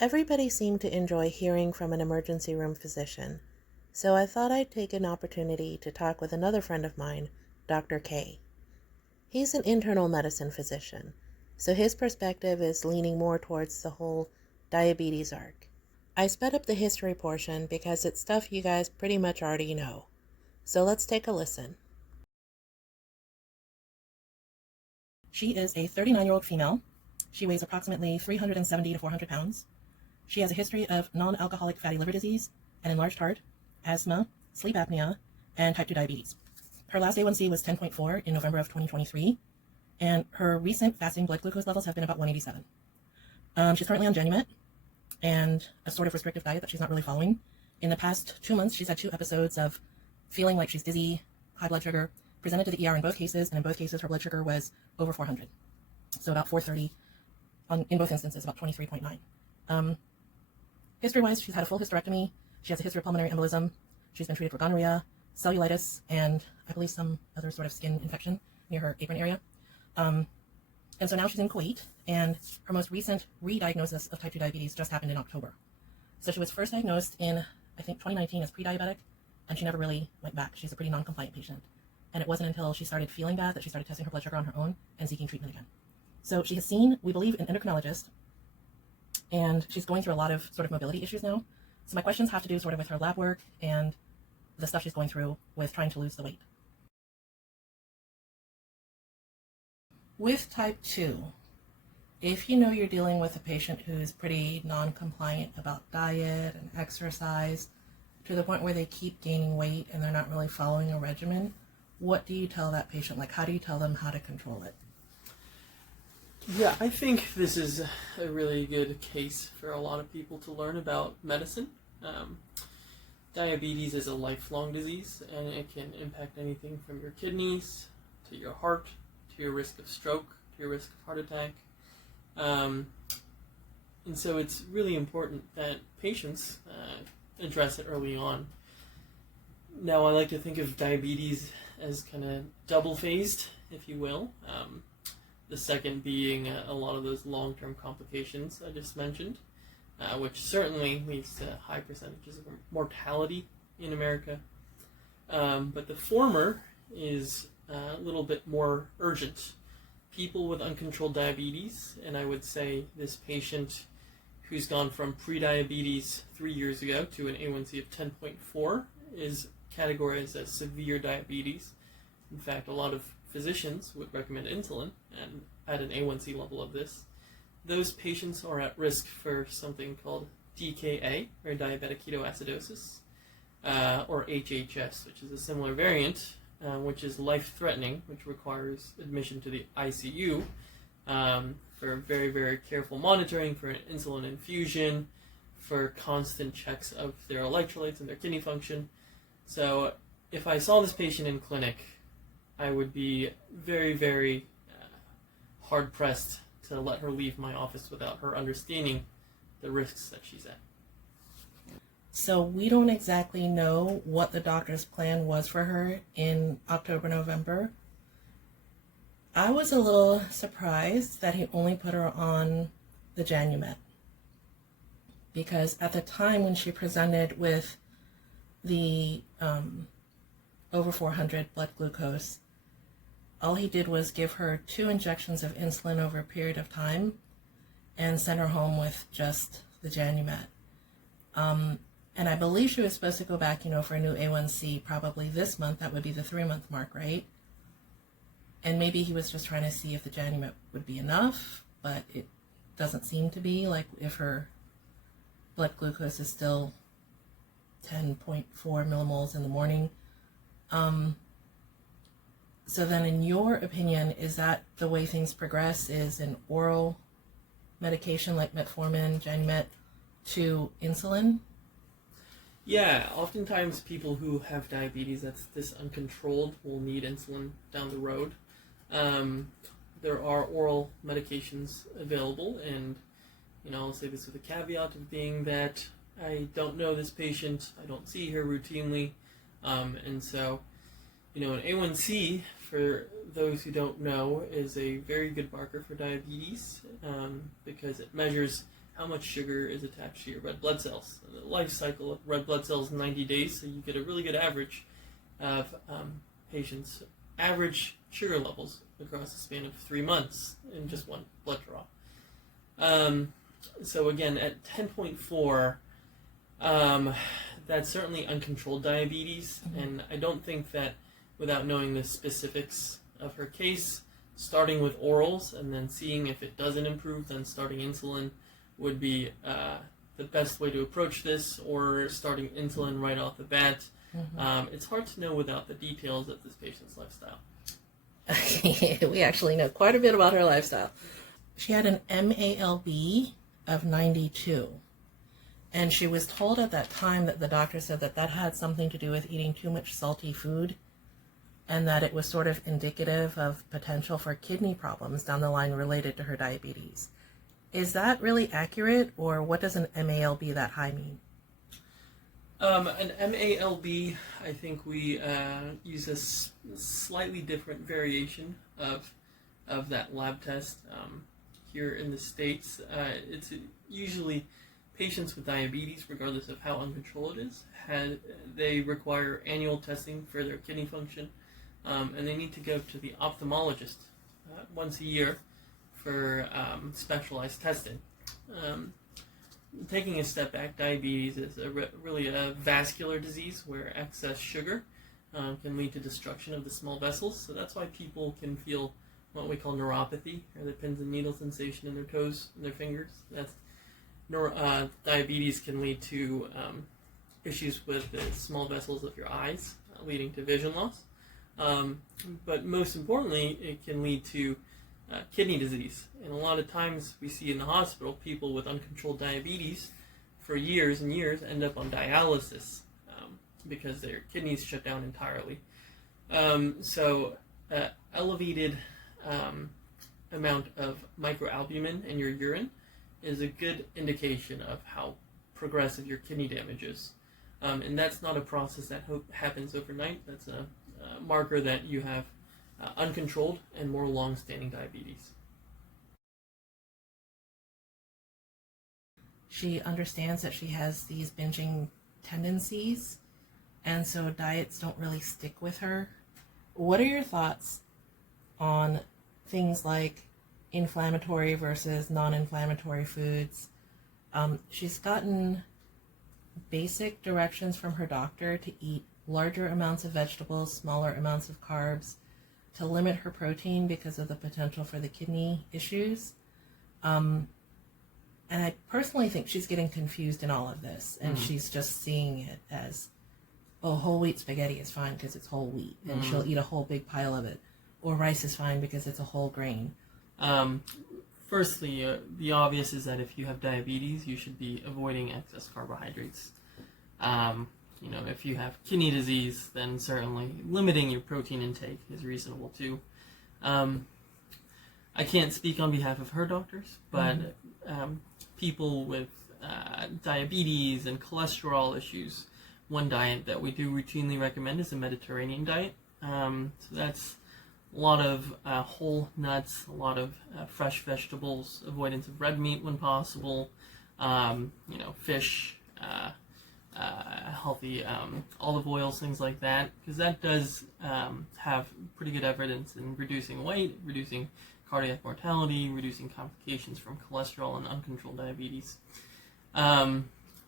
Everybody seemed to enjoy hearing from an emergency room physician, so I thought I'd take an opportunity to talk with another friend of mine, Dr. K. He's an internal medicine physician, so his perspective is leaning more towards the whole diabetes arc. I sped up the history portion because it's stuff you guys pretty much already know. So let's take a listen. She is a 39-year-old female. She weighs approximately 370 to 400 pounds. She has a history of non-alcoholic fatty liver disease, an enlarged heart, asthma, sleep apnea, and type 2 diabetes. Her last A1C was 10.4 in November of 2023, and her recent fasting blood glucose levels have been about 187. She's currently on Genumet and a sort of restrictive diet that she's not really following. In the past 2 months, she's had 2 episodes of feeling like she's dizzy, high blood sugar, presented to the ER in both cases, and in both cases her blood sugar was over 400. So about 430, in both instances, about 23.9. History-wise, she's had a full hysterectomy. She has a history of pulmonary embolism. She's been treated for gonorrhea, cellulitis, and I believe some other sort of skin infection near her apron area. And so now she's in Kuwait, and her most recent re-diagnosis of type 2 diabetes just happened in October. So she was first diagnosed in, I think, 2019 as pre-diabetic, and she never really went back. She's a pretty non-compliant patient. And it wasn't until she started feeling bad that she started testing her blood sugar on her own and seeking treatment again. So she has seen, we believe, an endocrinologist, and she's going through a lot of sort of mobility issues now. So my questions have to do sort of with her lab work and the stuff she's going through with trying to lose the weight. With type 2, if you know you're dealing with a patient who's pretty non-compliant about diet and exercise to the point where they keep gaining weight and they're not really following a regimen, what do you tell that patient? Like, how do you tell them how to control it? Yeah, I think this is a really good case for a lot of people to learn about medicine. Diabetes is a lifelong disease, and it can impact anything from your kidneys to your heart to your risk of stroke to your risk of heart attack. And so it's really important that patients address it early on. Now, I like to think of diabetes as kind of double-phased, if you will. The second being a lot of those long-term complications I just mentioned, which certainly leads to high percentages of mortality in America. But the former is a little bit more urgent. People with uncontrolled diabetes, and I would say this patient who's gone from pre-diabetes 3 years ago to an A1C of 10.4 is categorized as severe diabetes. In fact, a lot of physicians would recommend insulin and at an A1C level of this. Those patients are at risk for something called DKA, or diabetic ketoacidosis, or HHS, which is a similar variant, which is life-threatening, which requires admission to the ICU for very, very careful monitoring, for an insulin infusion, for constant checks of their electrolytes and their kidney function. So if I saw this patient in clinic, I would be very, very hard-pressed to let her leave my office without her understanding the risks that she's at. So we don't exactly know what the doctor's plan was for her in October, November. I was a little surprised that he only put her on the Genumet, because at the time when she presented with the over 400 blood glucose, all he did was give her 2 injections of insulin over a period of time and send her home with just the Genumet. And I believe she was supposed to go back, for a new A1C probably this month. That would be the 3-month mark, right? And maybe he was just trying to see if the Genumet would be enough, but it doesn't seem to be. Like, if her blood glucose is still 10.4 millimoles in the morning. So then, in your opinion, is that the way things progress, is an oral medication like metformin, Genumet, to insulin? Yeah, oftentimes people who have diabetes that's this uncontrolled will need insulin down the road. There are oral medications available, and I'll say this with a caveat of being that I don't know this patient, I don't see her routinely, and so an A1C, for those who don't know, is a very good marker for diabetes because it measures how much sugar is attached to your red blood cells. The life cycle of red blood cells is 90 days, so you get a really good average of patients' average sugar levels across the span of 3 months in just one blood draw. So again, at 10.4, that's certainly uncontrolled diabetes, and I don't think that without knowing the specifics of her case, starting with orals and then seeing if it doesn't improve, then starting insulin would be the best way to approach this, or starting insulin right off the bat. It's hard to know without the details of this patient's lifestyle. We actually know quite a bit about her lifestyle. She had an MALB of 92. And she was told at that time that the doctor said that that had something to do with eating too much salty food, and that it was sort of indicative of potential for kidney problems down the line related to her diabetes. Is that really accurate, or what does an MALB that high mean? An MALB, I think we use a slightly different variation of that lab test here in the States. It's usually patients with diabetes, regardless of how uncontrolled it is, they require annual testing for their kidney function, and they need to go to the ophthalmologist once a year for specialized testing. Taking a step back, diabetes is really a vascular disease where excess sugar can lead to destruction of the small vessels. So that's why people can feel what we call neuropathy, or the pins and needle sensation in their toes and their fingers. Diabetes can lead to issues with the small vessels of your eyes, leading to vision loss. But most importantly, it can lead to kidney disease. And a lot of times we see in the hospital people with uncontrolled diabetes for years and years end up on dialysis because their kidneys shut down entirely. So elevated amount of microalbumin in your urine is a good indication of how progressive your kidney damage is. And that's not a process that happens overnight. That's a marker that you have uncontrolled and more long-standing diabetes. She understands that she has these binging tendencies, and so diets don't really stick with her. What are your thoughts on things like inflammatory versus non-inflammatory foods? She's gotten basic directions from her doctor to eat larger amounts of vegetables, smaller amounts of carbs, to limit her protein because of the potential for the kidney issues. And I personally think she's getting confused in all of this, and she's just seeing it as, oh, whole wheat spaghetti is fine because it's whole wheat, and she'll eat a whole big pile of it. Or rice is fine because it's a whole grain. Firstly, the obvious is that if you have diabetes, you should be avoiding excess carbohydrates. If you have kidney disease, then certainly limiting your protein intake is reasonable too. I can't speak on behalf of her doctors, but people with diabetes and cholesterol issues, one diet that we do routinely recommend is a Mediterranean diet. So that's a lot of whole nuts, a lot of fresh vegetables, avoidance of red meat when possible, fish, healthy olive oils, things like that, because that does have pretty good evidence in reducing weight, reducing cardiac mortality, reducing complications from cholesterol and uncontrolled diabetes.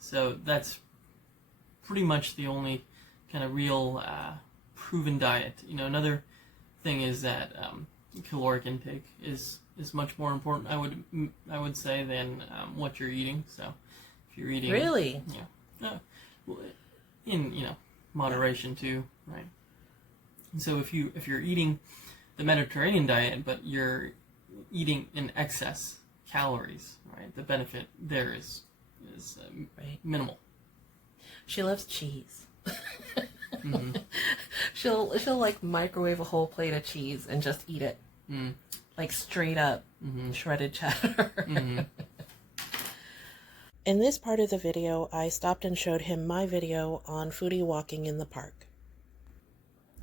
So that's pretty much the only kind of real proven diet. Another thing is that caloric intake is much more important, I would say, than what you're eating. So if you're eating, really, in moderation too, right? And so if you're eating the Mediterranean diet, but you're eating in excess calories, right, the benefit there is right, minimal. She loves cheese. She'll like microwave a whole plate of cheese and just eat it, like straight up shredded cheddar. In this part of the video, I stopped and showed him my video on Foodie walking in the park.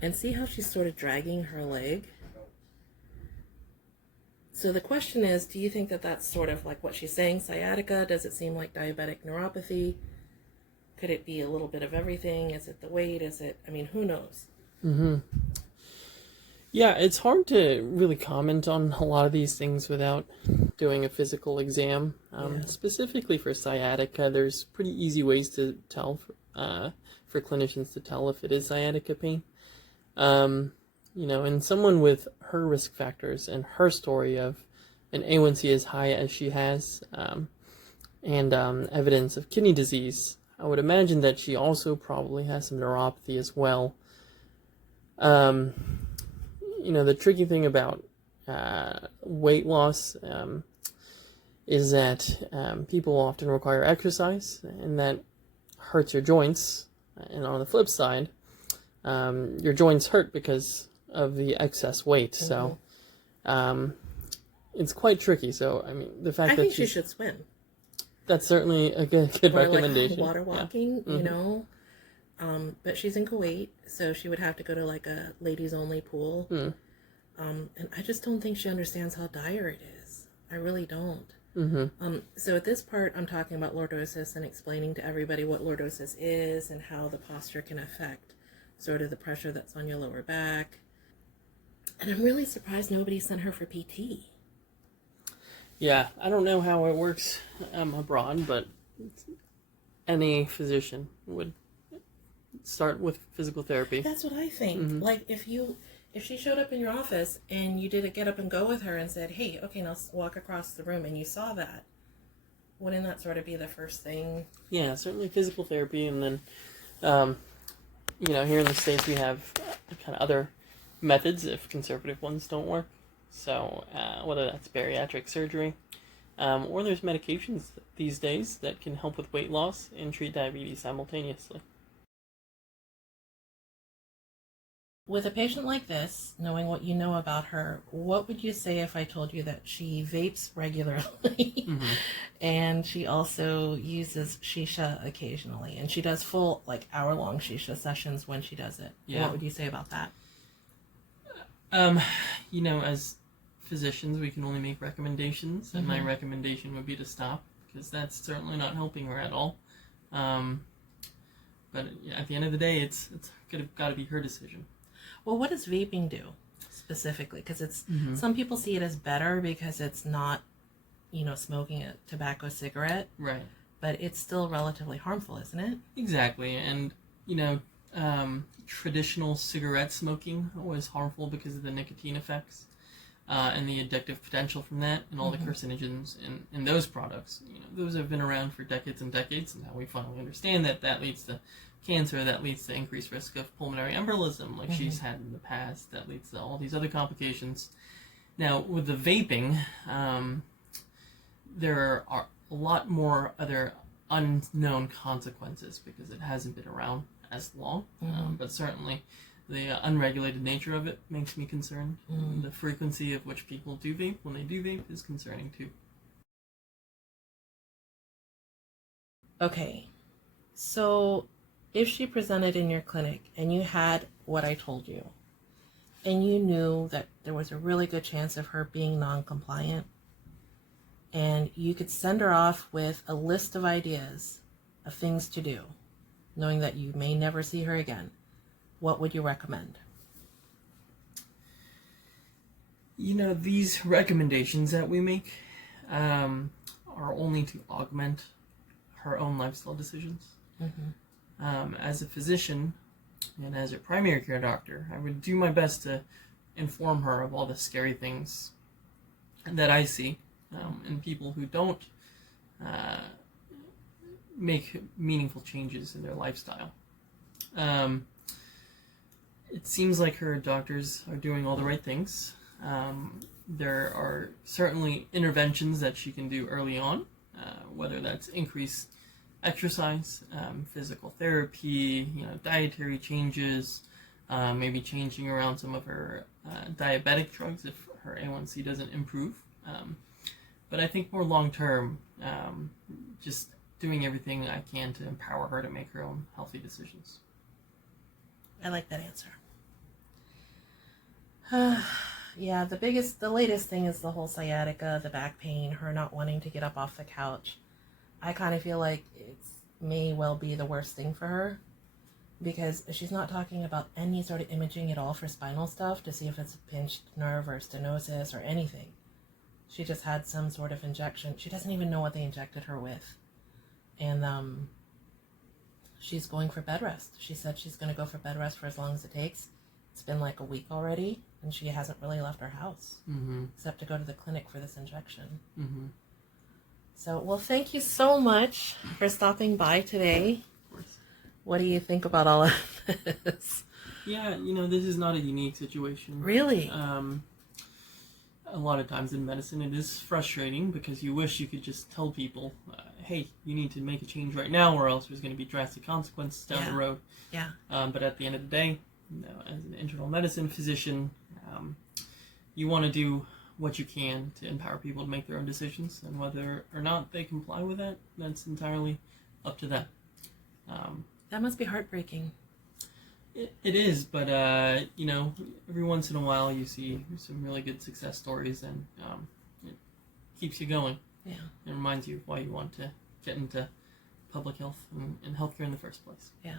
And see how she's sort of dragging her leg? So the question is, do you think that that's sort of like what she's saying, sciatica? Does it seem like diabetic neuropathy? Could it be a little bit of everything? Is it the weight? Is it, I mean, who knows? Mm-hmm. Yeah, it's hard to really comment on a lot of these things without doing a physical exam. Specifically for sciatica, there's pretty easy ways to tell for clinicians to tell if it is sciatica pain. And someone with her risk factors and her story of an A1C as high as she has, and evidence of kidney disease, I would imagine that she also probably has some neuropathy as well. The tricky thing about weight loss is that people often require exercise, and that hurts your joints. And on the flip side, your joints hurt because of the excess weight. Mm-hmm. So it's quite tricky. So, I mean, the fact I that think she should swim. That's certainly a good or recommendation. Like water walking, yeah. Mm-hmm. But she's in Kuwait, so she would have to go to like a ladies only pool. Mm. And I just don't think she understands how dire it is. I really don't. Mm-hmm. So at this part, I'm talking about lordosis and explaining to everybody what lordosis is and how the posture can affect sort of the pressure that's on your lower back. And I'm really surprised nobody sent her for PT. Yeah, I don't know how it works abroad, but any physician would start with physical therapy. That's what I think. Mm-hmm. Like if she showed up in your office and you did a get up and go with her and said, hey, okay, now walk across the room, and you saw that, wouldn't that sort of be the first thing? Yeah, certainly physical therapy. And then, here in the States we have kind of other methods if conservative ones don't work. So whether that's bariatric surgery, or there's medications these days that can help with weight loss and treat diabetes simultaneously. With a patient like this, knowing what you know about her, what would you say if I told you that she vapes regularly Mm-hmm. and she also uses shisha occasionally, and she does full like hour-long shisha sessions when she does it? Yeah. What would you say about that? As physicians, we can only make recommendations, and my recommendation would be to stop, because that's certainly not helping her at all. But at the end of the day, it's got to be her decision. Well, what does vaping do specifically? Because it's some people see it as better because it's not, smoking a tobacco cigarette. Right. But it's still relatively harmful, isn't it? Exactly. And, traditional cigarette smoking was harmful because of the nicotine effects and the addictive potential from that, and all the carcinogens in those products. Those have been around for decades and decades, and now we finally understand that leads to cancer, that leads to increased risk of pulmonary embolism, like she's had in the past, that leads to all these other complications. Now, with the vaping, there are a lot more other unknown consequences because it hasn't been around as long, but certainly the unregulated nature of it makes me concerned. The frequency of which people do vape when they do vape is concerning too. Okay, so if she presented in your clinic and you had what I told you, and you knew that there was a really good chance of her being non-compliant, and you could send her off with a list of ideas of things to do, knowing that you may never see her again, what would you recommend? These recommendations that we make are only to augment her own lifestyle decisions. As a physician and as a primary care doctor, I would do my best to inform her of all the scary things that I see in people who don't make meaningful changes in their lifestyle. It seems like her doctors are doing all the right things. There are certainly interventions that she can do early on, whether that's increased exercise, physical therapy, dietary changes, maybe changing around some of her diabetic drugs if her A1C doesn't improve. But I think more long term, just doing everything I can to empower her to make her own healthy decisions. I like that answer. Yeah, the latest thing is the whole sciatica, the back pain, her not wanting to get up off the couch. I kind of feel like it may well be the worst thing for her because she's not talking about any sort of imaging at all for spinal stuff to see if it's a pinched nerve or stenosis or anything. She just had some sort of injection. She doesn't even know what they injected her with. And she's going for bed rest. She said she's going to go for bed rest for as long as it takes. It's been like a week already, and she hasn't really left her house except to go to the clinic for this injection. So, well, thank you so much for stopping by today. Of course. What do you think about all of this? Yeah, this is not a unique situation. Really? A lot of times in medicine it is frustrating because you wish you could just tell people, hey, you need to make a change right now or else there's going to be drastic consequences down the road. Yeah. But at the end of the day, as an internal medicine physician, you want to do what you can to empower people to make their own decisions, and whether or not they comply with that, that's entirely up to them. That must be heartbreaking. It is, but every once in a while you see some really good success stories, and it keeps you going. Yeah. It reminds you of why you want to get into public health and healthcare in the first place. Yeah.